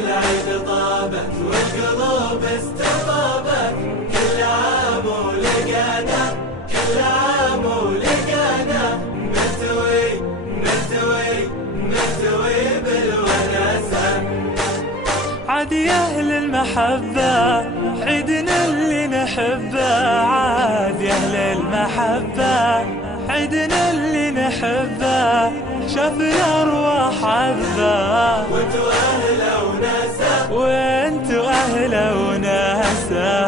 العيد طابت والقلوب استطابت، كل عام ولقانا، كل عام ولقانا، نرتوي نرتوي نرتوي بالوناسة. عاد يا أهل المحبة عيدنا اللي نحبه، عاد يا أهل المحبة عيدنا اللي نحبه، شاف الأرواح عذبة وانتو أهل وناسة، وانتو أهل وناسة.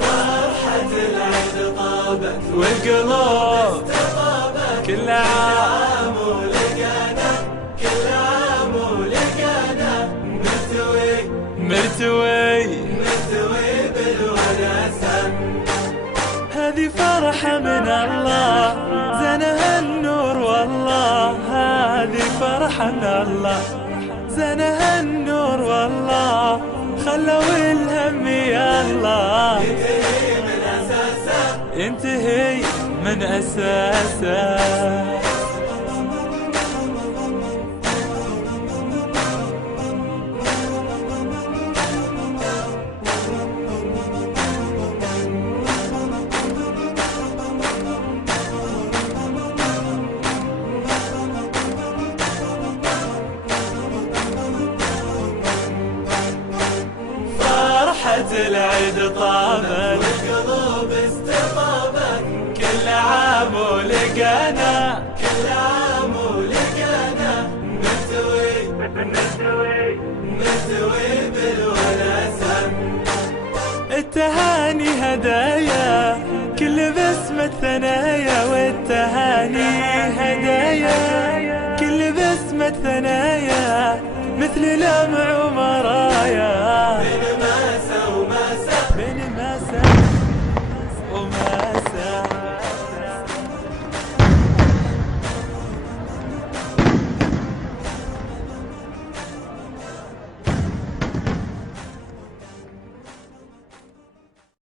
فرحة العيد طابت والقلوب استطابت، كل عام ولقانا، كل عام ولقانا، نرتوي مرتوي نرتوي بالوناسة. هذه فرحة من الله زنها النور والله، هذه فرحة من الله زنها النور والله، خلوا الهم يا الله ينتهي من أساسه، ينتهي من أساسه. العيد طابت والقلوب استطابت، كل عام ولقانا، كل عام ولقانا، نرتوي نرتوي نرتوي بالوناسة. التهاني هدايا كل باسم الثنايا، والتهاني هدايا كل باسم الثنايا، مثل لمع ومرايا.